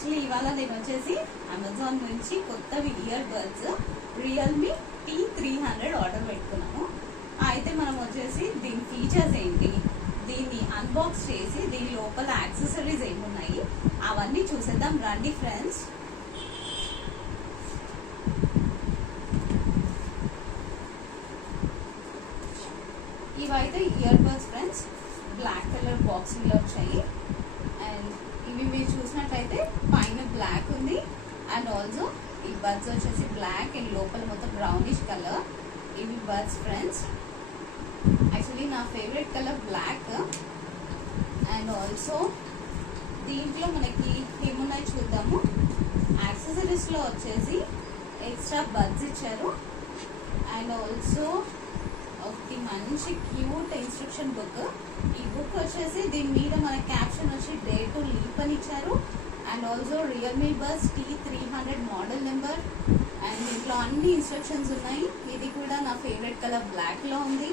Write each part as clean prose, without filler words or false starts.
Actually ఇవాళ నేను వచ్చేసి అమెజాన్ నుంచి కొత్తవి ear buds Realme T300 order పెట్టుకున్నాను. అయితే మనం వచ్చేసి దీని ఫీచర్స్ ఏంటి, దీన్ని అన్బాక్స్ చేసి దీని లోపల యాక్సెసరీస్ ఏమున్నాయి అవన్నీ చూసేద్దాం రండి ఫ్రెండ్స్. ఇవైతే ear buds friends, black colour బాక్సింగ్లో వచ్చాయి. అండ్ ఇవి మీరు చూసినట్లయితే పైన బ్లాక్ ఉంది అండ్ ఆల్సో ఈ బడ్స్ వచ్చేసి బ్లాక్ అండ్ లోపల మొత్తం బ్రౌనిష్ కలర్. ఇవి బడ్స్ ఫ్రెండ్స్, యాక్చువల్లీ నా favourite colour black. And also దీంట్లో మనకి ఏమున్నాయి చూద్దాము. యాక్సెసరీస్లో వచ్చేసి ఎక్స్ట్రా బడ్స్ ఇచ్చారు అండ్ ఆల్సో ఒకటి మంచి క్యూట్ ఇన్స్ట్రక్షన్ బుక్. ఈ బుక్ వచ్చేసి దీని మీద మన క్యాప్షన్ వచ్చి డే టు లీప్ అని ఇచ్చారు and also Realme buds T300 model number and దీంట్లో అన్ని ఇన్స్ట్రక్షన్స్ ఉన్నాయి. ఇది కూడా నా ఫేవరెట్ కలర్ బ్లాక్లో ఉంది.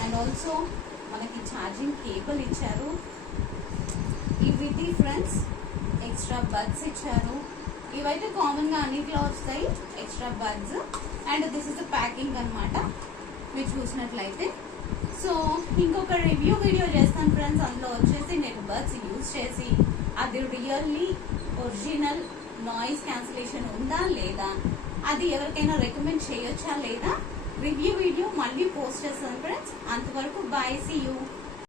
అండ్ ఆల్సో మనకి ఛార్జింగ్ కేబుల్ ఇచ్చారు. ఇవి ఫ్రెండ్స్ ఎక్స్ట్రా బడ్స్ ఇచ్చారు. ఇవైతే కామన్గా అన్నిట్లో వస్తాయి extra buds. And this is the packing అనమాట మీరు చూసినట్లయితే. సో ఇంకొక రివ్యూ వీడియో చేస్తాను ఫ్రెండ్స్. అందులో వచ్చేసి నేను బడ్స్ యూజ్ చేసి అది రియల్లీ ఒరిజినల్ నాయిస్ క్యాన్సిలేషన్ ఉందా లేదా, అది ఎవరికైనా రికమెండ్ చేయొచ్చా లేదా, రివ్యూ వీడియో మళ్ళీ పోస్ట్ చేస్తాను ఫ్రెండ్స్. అంతవరకు బాయ్, సీ యూ.